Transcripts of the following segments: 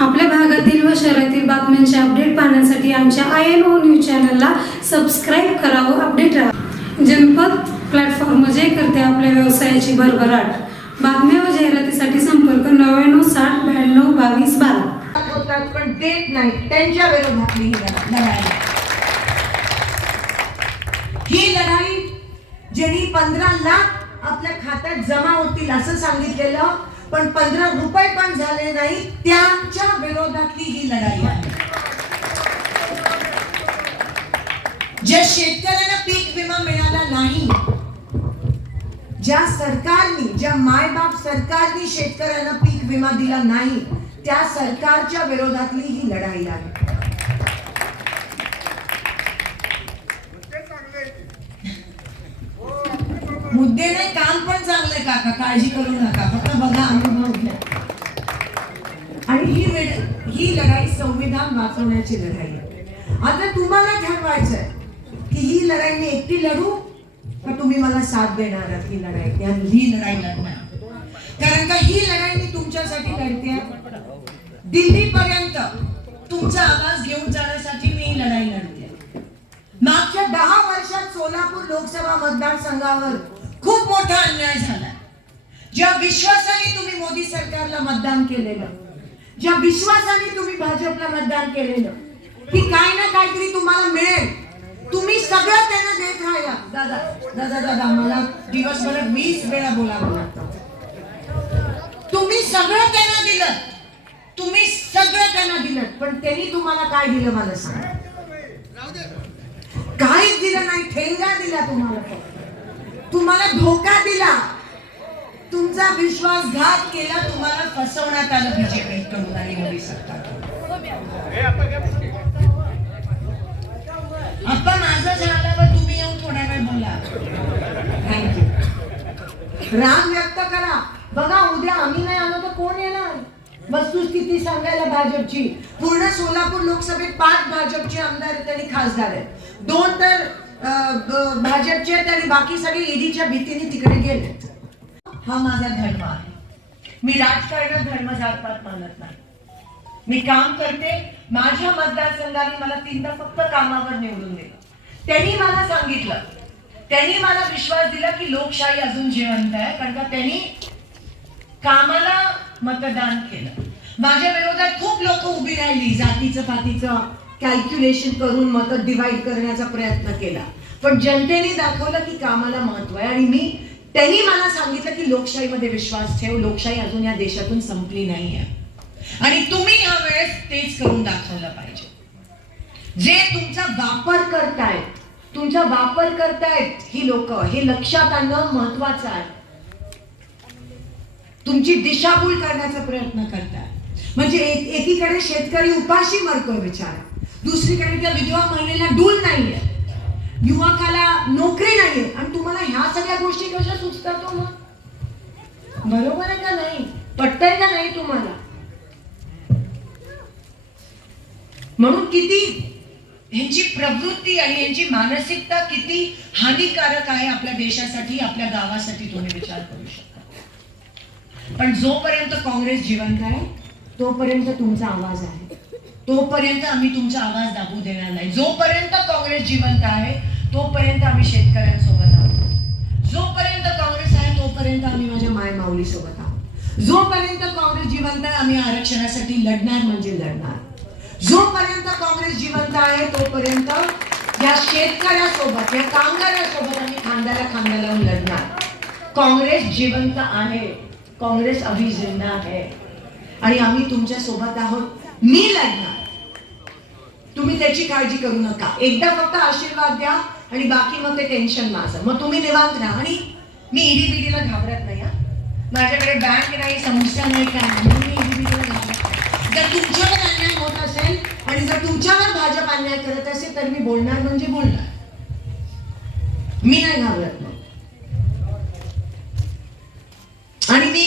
आपल्या भागातील व शहरातील बातम्यांचे अपडेट पाहण्यासाठी आमच्या आय एन ओ न्यूज चॅनलला सबस्क्राईब करावं अपडेट राहा. जनपद प्लॅटफॉर्म जे करते आपल्या व्यवसायाची भरभराट. बातम्या व जाहिरातीसाठी संपर्क नव्याण्णव साठ ब्याण्णव बावीस बारा. होतात पण देत नाही त्यांच्या विरोधात ही लढाई. ही लढाई ज्यांनी पंधरा लाख आपल्या खात्यात जमा होतील असं सांगितलेलं पण पंधरा रुपये पण झाले नाही त्यांच्या विरोधातली ही लढाई आहे. ज्या शेतकऱ्यांना पीक विमा मिळाला नाही ज्या सरकारनी ज्या मायबाप सरकारनी शेतकऱ्यांना पीक विमा दिला नाही त्या सरकारच्या विरोधातली ही लढाई आहे. मुद्दे नाही काम पण चांगले काका. काळजी करू नका. फक्त बघा. संपल्या आणि ही वेळ ही लढाई संविधान वाचवण्याची लढाई आहे. आता तुम्हाला ठरवायचंय की ही लढाई मी एकटी लढू का तुम्ही मला साथ देणार आहात ही लढाई? त्या ही लढाई लढणार. कारण का ही लढाई मी तुमच्यासाठी लढते दिल्ली पर्यंत तुमचा आवाज घेऊन जाण्यासाठी मी ही लढाई लढते मागच्या दहा वर्षात सोलापूर लोकसभा मतदारसंघावर खूप मोठा अन्याय झाला ज्या विश्वासाने तुम्ही मोदी सरकारला मतदान केलेलं ज्या विश्वासाने तुम्ही भाजपला मतदान केलेलं की काय ना काहीतरी तुम्हाला मिळेल. तुम्ही सगळं त्यांना देत राहिला दादा दादा दादा मला दिवसभरात वीस वेळा बोलावं लागतं. तुम्ही सगळं त्यांना दिलं. तुम्ही सगळं त्यांना दिलं. पण त्यांनी तुम्हाला काय दिलं मला सांग. काहीच दिलं नाही ठेंगा दिला तुम्हाला तुम्हाला धोका दिला. तुमचा विश्वासघात केला तुम्हाला फसवण्यात आलं बीजेपी कडून आणि मोदी सरकार आपण माझं झाल्यावर तुम्ही येऊन थोड्या वेळ बोला? थँक्यू राम व्यक्त करा. बघा उद्या आम्ही नाही आलो तर कोण येणार? वस्तुस्थिती सांगायला भाजपची. पूर्ण सोलापूर लोकसभेत पाच भाजपचे आमदार आहेत आणि खासदार आहेत. दोन तर भाजपचे आहेत आणि बाकी सगळे ईडीच्या भीतीने तिकडे गेले. हा माझा धर्म आहे. मी राजकारणात धर्म जातपात मानत नाही. मी काम करते माझ्या मतदारसंघाने मला तीनदा फक्त कामावर निवडून दिलं. त्यांनी मला सांगितलं त्यांनी मला विश्वास दिला की लोकशाही अजून जिवंत आहे कारण का त्यांनी कामाला मतदान केलं. माझ्या विरोधात खूप लोक उभी राहिली जातीचं पातीचं कॅल्क्युलेशन करून मत डिवाइड करण्याचा प्रयत्न केला. पण जनतेने दाखवलं की कामाला महत्त्व आहे आणि मी त्यांनी मला सांगितलं की लोकशाहीमध्ये विश्वास ठेव लोकशाही अजून या देशातून संपली नाहीये. आणि तुम्ही या वेळेस तेच करून दाखवलं पाहिजे. जे तुमचा वापर करतायत तुमचा वापर करतायत ही लोक हे लक्षात आणणं महत्वाचं आहे. तुमची दिशाभूल करण्याचा प्रयत्न करतायत म्हणजे एक- एकीकडे शेतकरी उपाशी मरतोय बिचारा दुसरीकडे त्या विधवा महिलेला डूल नाहीये. युवकाला नोकरी नाहीये. आणि तुम्हाला ह्या सगळ्या गोष्टी कशा सुचतात हो मग? बरोबर आहे का नाही? पटतंय का नाही तुम्हाला? म्हणून किती ह्यांची प्रवृत्ती आणि यांची मानसिकता किती हानिकारक आहे आपल्या देशासाठी आपल्या गावासाठी तुम्ही विचार करू शकता. पण जोपर्यंत काँग्रेस जिवंत आहे तोपर्यंत तुमचा आवाज आहे. तोपर्यंत आम्ही तुमचा आवाज दाबू देणार नाही. जोपर्यंत काँग्रेस जिवंत आहे तोपर्यंत आम्ही शेतकऱ्यांसोबत आहोत. जोपर्यंत काँग्रेस आहे तोपर्यंत आम्ही माझ्या माय माऊली सोबत आहोत. जोपर्यंत काँग्रेस जिवंत आहे आम्ही आरक्षणासाठी लढणार म्हणजे लढणार. जोपर्यंत काँग्रेस जिवंत आहे तोपर्यंत या शेतकऱ्यासोबत या कामगारासोबत आम्ही खांद्याला खांदा लावून लढणार. काँग्रेस जिवंत आहे. काँग्रेस अभि जिंदा आहे. आणि आम्ही तुमच्यासोबत आहोत. मी लढणार. तुम्ही त्याची काळजी करू नका. एकदा फक्त आशीर्वाद द्या. आणि बाकी मग ते टेन्शन माझं. मग तुम्ही निवांत राहा. आणि मी ईडी बीडीला घाबरत नाही हा. माझ्याकडे बँक नाही समस्या नाही काय म्हणून मी ईडी बीडीला घाबरत जर तुमच्यावर अन्याय होत असेल आणि जर तुमच्यावर भाजप अन्याय करत असेल तर मी बोलणार म्हणजे बोलणार. मी नाही घाबरत मग. आणि मी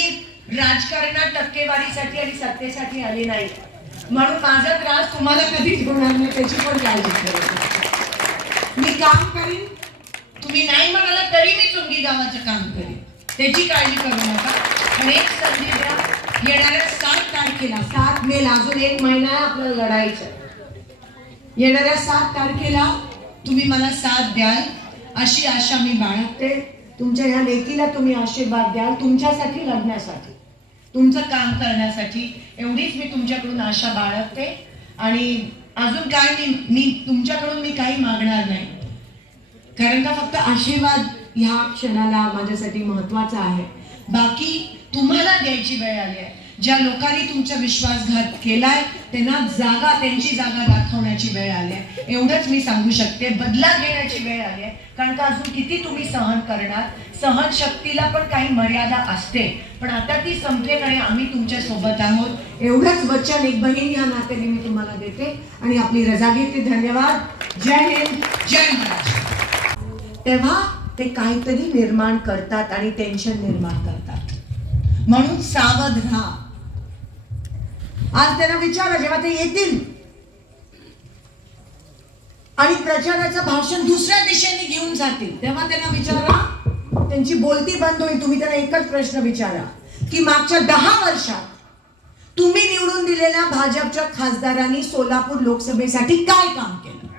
राजकारणात टक्केवारीसाठी आणि सत्तेसाठी आली नाही. म्हणून माझा त्रास तुम्हाला कधीच होणार नाही त्याची पण काळजी करत मी काम करीन. तुम्ही नाही म्हणाला तरी मी चुंगी गावाचं काम करीन. त्याची काळजी करू नका. पण एक संधी द्या. येणाऱ्या सात तारखेला सात मेला अजून एक महिना आहे आपल्याला लढायचं. येणाऱ्या सात तारखेला तुम्ही मला साथ द्याल. अशी आशा मी बाळगते. तुमच्या ह्या लेकीला तुम्ही आशीर्वाद द्याल तुमच्यासाठी लढण्यासाठी. तुमचं काम करण्यासाठी. एवढीच मी तुमच्याकडून आशा बाळगते. आणि अजून काय मी मी तुमच्याकडून मी काही मागणार नाही. कारण का फक्त आशीर्वाद ह्या क्षणाला माझ्यासाठी महत्त्वाचा आहे. बाकी तुम्हाला द्यायची वेळ आली आहे. ज्या लोकांनी तुमचा विश्वासघात केलाय त्यांना जागा त्यांची जागा दाखवण्याची वेळ आली आहे. एवढंच मी सांगू शकते. बदला घेण्याची वेळ आली आहे. कारण का अजून किती तुम्ही सहन करणार? सहन शक्तीला पण काही मर्यादा असते. पण आता ती संपते आणि आम्ही तुमच्यासोबत आहोत. एवढंच वचन एक बहीण या नात्याने मी तुम्हाला देते. आणि आपली रजा घेते. धन्यवाद. जय हिंद. जय महाराष्ट्र तेव्हा ते काहीतरी निर्माण करतात आणि टेन्शन निर्माण करतात. म्हणून सावध राहा. आज त्यांना विचारा जेव्हा ते येतील. आणि प्रचाराचं भाषण दुसऱ्या दिशेने घेऊन जातील. तेव्हा त्यांना विचारा त्यांची बोलती बंद होईल तुम्ही त्यांना एकच प्रश्न विचारा की मागच्या दहा वर्षात तुम्ही निवडून दिलेल्या भाजपच्या खासदारांनी सोलापूर लोकसभेसाठी काय काम केलं?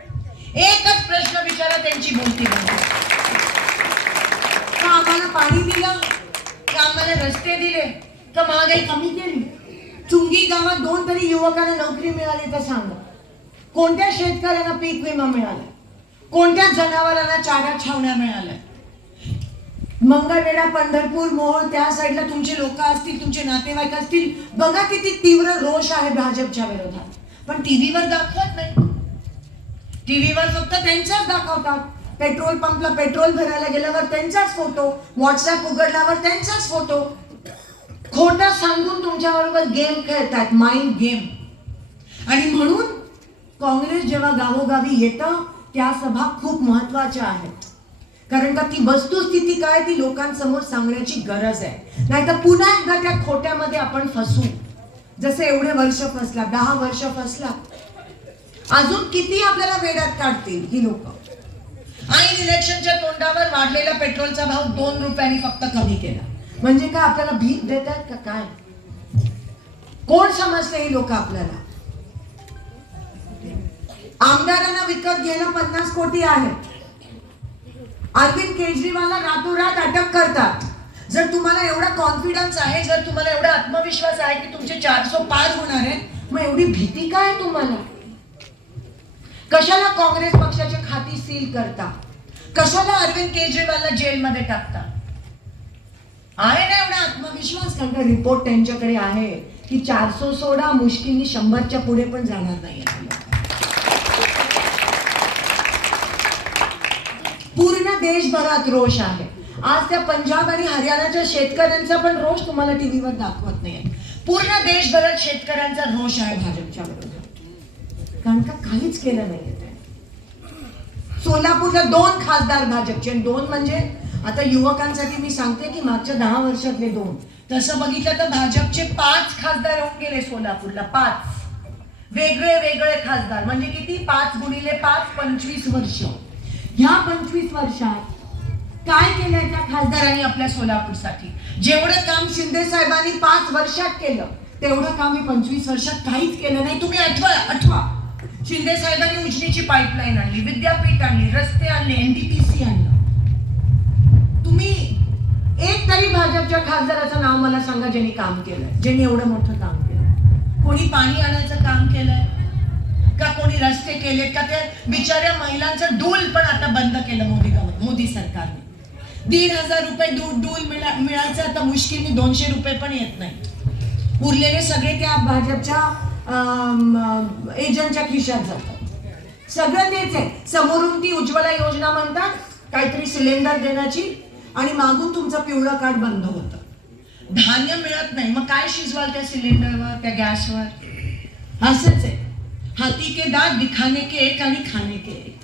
एकच प्रश्न विचारा त्यांची बोलती बंद का आम्हाला पाणी दिलं? का आम्हाला रस्ते दिले? का महागाई कमी केली? चुंगी गावात दोन तरी युवकांना नोकरी मिळाली तर सांगा. कोणत्या शेतकऱ्यांना पीक विमा मिळाला? कोणत्या जनावरांना चारा छावण्या मिळाल्या? मंगळवेढा पंढरपूर मोहोळ त्या साईडला तुमचे लोक असतील तुमचे नातेवाईक असतील बघा किती तीव्र रोष आहे भाजपच्या विरोधात. पण टीव्हीवर दाखवत नाही. टीव्हीवर फक्त त्यांचाच दाखवतात. पेट्रोल पंपला पेट्रोल भरायला गेल्यावर त्यांचाच फोटो व्हॉट्सअप उघडल्यावर त्यांचाच फोटो. खोटं सांगून तुमच्याबरोबर गेम खेळतात माइंड गेम आणि म्हणून काँग्रेस जेव्हा गावोगावी येतं त्या सभा खूप महत्त्वाच्या आहेत. कारण का ती वस्तुस्थिती काय ती लोकांसमोर सांगण्याची गरज आहे. नाहीतर पुन्हा एकदा त्या खोट्यामध्ये आपण फसू. जसे एवढे वर्ष फसला दहा वर्ष फसला. अजून किती आपल्याला वेड्यात काढतील ही लोक? आणि इलेक्शनच्या तोंडावर वाढलेला पेट्रोलचा भाव दोन रुपयांनी फक्त कमी केला. म्हणजे काय आपल्याला भीक देतात का काय? कोण समजते ही लोक आपल्याला? आमदारांना विकत घेणं पन्नास कोटी आहे. अरविंद केजरीवालला रातोरात अटक करतात. जर तुम्हाला एवढा कॉन्फिडन्स आहे जर तुम्हाला एवढा आत्मविश्वास आहे की तुमचे चारसो पार होणार आहेत मग एवढी भीती काय तुम्हाला? कशाला काँग्रेस पक्षाचे खाती सील करता? कशाला अरविंद केजरीवालला जेलमध्ये टाकता? आहे ना एवढा आत्मविश्वास? कारण का रिपोर्ट त्यांच्याकडे आहे की चारसो सोडा मुश्किलनी शंभरच्या पुढे पण जाणार नाही पूर्ण देशभरात रोष आहे. आज त्या पंजाब आणि हरियाणाच्या शेतकऱ्यांचा पण रोष तुम्हाला टीव्हीवर दाखवत नाही पूर्ण देशभरात शेतकऱ्यांचा रोष आहे भाजपच्या विरोधात. कारण का काहीच केलं नाही सोलापूरला दोन खासदार भाजपचे आणि दोन म्हणजे आता युवकांसाठी मी सांगते की मागच्या दहा वर्षातले दोन. तसं बघितलं तर भाजपचे पाच खासदार होऊन गेले सोलापूरला पाच. वेगळे वेगळे खासदार. म्हणजे किती? पाच गुणिले पाच पंचवीस वर्ष. ह्या पंचवीस वर्षात काय केलंय त्या खासदारांनी आपल्या सोलापूरसाठी? जेवढं काम शिंदे साहेबांनी पाच वर्षात केलं तेवढं काम मी पंचवीस वर्षात काहीच केलं नाही. तुम्ही आठवा आठवा. शिंदे साहेबांनी उजनीची पाईपलाईन आणली विद्यापीठ आणली रस्ते आणले एनडीपीसी आणलं. तुम्ही एक तरी भाजपच्या खासदाराचं नाव मला सांगा ज्यांनी काम केलंय ज्यांनी एवढं मोठं काम केलं कोणी पाणी आणायचं काम केलंय? का कोणी रस्ते केलेत का त्या बिचाऱ्या महिलांचं डूल पण आता बंद केलं मोदी गव- मोदी सरकारने. दीड हजार रुपये दूध डूल मिळा मिळायचं आता मुश्किलने दोनशे रुपये पण येत नाही. उरलेले सगळे त्या भाजपच्या एजंटच्या खिशात जातात. सगळं तेच आहे. समोरून ती उज्ज्वला योजना म्हणतात काहीतरी सिलेंडर देण्याची आणि मागून तुमचं पिवळं कार्ड बंद होतं. धान्य मिळत नाही. मग काय शिजवाल त्या सिलेंडरवर त्या गॅसवर? असंच आहे. हाती के दात दिखाने के एक आणि खाने के एक.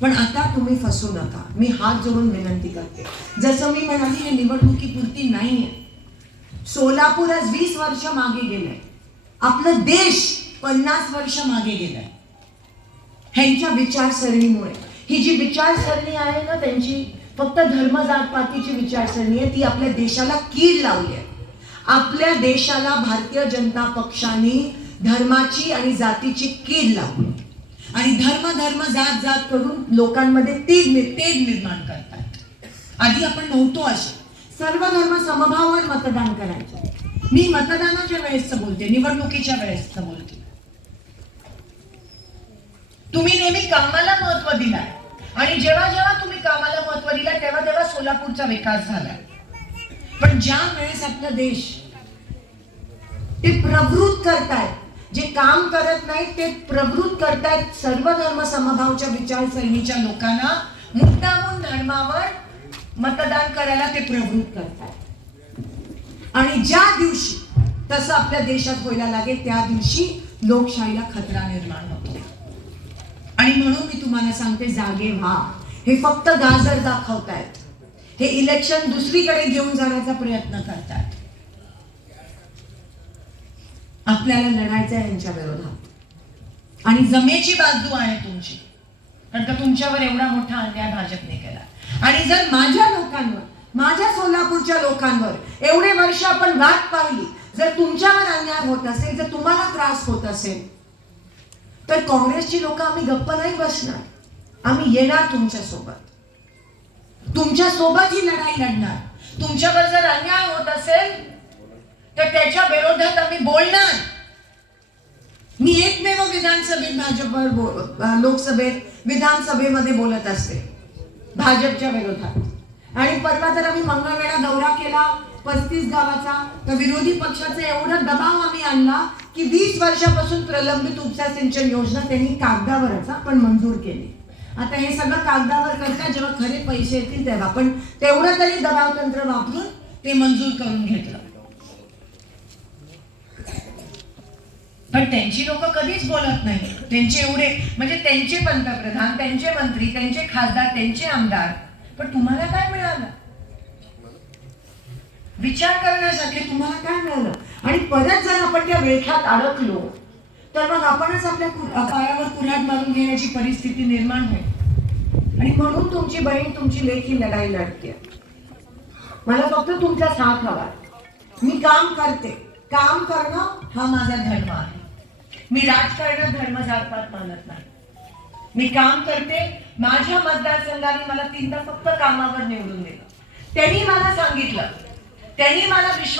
पण आता तुम्ही फसू नका. मी हात जोडून विनंती करते. जसं मी म्हणाली हे निवडणुकीपुरती नाही आहे सोलापूर आज वीस वर्ष मागे गेलंय. आपलं देश पन्नास वर्ष मागे गेलाय. ह्यांच्या विचारसरणीमुळे. ही जी विचारसरणी आहे ना त्यांची फक्त धर्म जातपातीची विचारसरणी आहे ती आपल्या देशाला कीड लावली आहे. आपल्या देशाला भारतीय जनता पक्षाने धर्माची आणि जातीची कीड लावून आणि धर्म धर्म जात जात करून लोकांमध्ये तेज तेज निर्माण करतात. आधी आपण नव्हतो असे. सर्व धर्म समभावावर मतदान करायचं. मी मतदानाच्या वेळेस बोलते निवडणुकीच्या वेळेस बोलते. तुम्ही नेहमी कामाला महत्त्व दिलाय. आणि जेव्हा जेव्हा तुम्ही कामाला महत्त्व दिला तेव्हा तेव्हा सोलापूरचा विकास झाला पण ज्या वेळेस आपला देश ते प्रवृत्त करतायत जे काम करत नाहीत ते प्रवृत्त करतायत सर्व धर्म समभावच्या विचारसरणीच्या लोकांना. मुद्दामून धर्मावर मतदान करायला ते प्रवृत्त करतायत. आणि ज्या दिवशी तसं आपल्या देशात व्हायला लागेल त्या दिवशी लोकशाहीला खतरा निर्माण होतो. आणि म्हणून मी तुम्हाला सांगते जागे व्हा. हे फक्त गाजर दाखवतायत. हे इलेक्शन दुसरीकडे घेऊन जाण्याचा प्रयत्न करतायत. आपल्याला लढायचं आहे यांच्या विरोधात. आणि जमेची बाजू आहे तुमची. कारण का तुमच्यावर एवढा मोठा अन्याय भाजपने केला. आणि जर माझ्या लोकांवर माझ्या सोलापूरच्या लोकांवर एवढे वर्ष आपण वाट पाहिली जर तुमच्यावर अन्याय होत असेल जर तुम्हाला त्रास होत असेल तर काँग्रेसची लोक आम्ही गप्प नाही बसणार. आम्ही येणार तुमच्यासोबत. तुमच्यासोबत ही लढाई लढणार. तुमच्यावर जर अन्याय होत असेल तर त्याच्या विरोधात आम्ही बोलणार. मी एकमेव विधानसभेत भाजपवर लोकसभेत विधानसभेमध्ये बोलत असते. भाजपच्या विरोधात. आणि परवा तर आम्ही मंगळवेढा दौरा केला पस्तीस गावाचा तर विरोधी पक्षाचा एवढा दबाव आम्ही आणला की वीस वर्षापासून प्रलंबित उपसा सिंचन योजना त्यांनी कागदावरच पण मंजूर केली. आता हे सगळं कागदावर करता जेव्हा खरे पैसे येतील तेव्हा. पण तेवढं तरी दबाव तंत्र वापरून ते मंजूर करून घेतलं. पण त्यांची लोक कधीच बोलत नाही त्यांचे एवढे म्हणजे त्यांचे पंतप्रधान त्यांचे मंत्री त्यांचे खासदार त्यांचे आमदार. पण तुम्हाला काय मिळालं? विचार करण्यासाठी तुम्हाला काय मिळालं? आणि परत जर आपण त्या वेळात अडकलो तर मग आपणच आपल्या कु- पायावर कुऱ्हाड मारून घेण्याची परिस्थिती निर्माण होईल. आणि म्हणून तुमची बहीण तुमची लेखी लढाई लढते. मला फक्त तुमचा साथ हवा मी काम करते. काम करणं हा माझा धर्म आहे. मी राजकारण धर्म जातपात मानत नाही. मी काम करते माझ्या मतदारसंघाने मला तीनदा फक्त कामावर निवडून दिलं. त्यांनी मला सांगितलं. त्यांनी मला विश्वास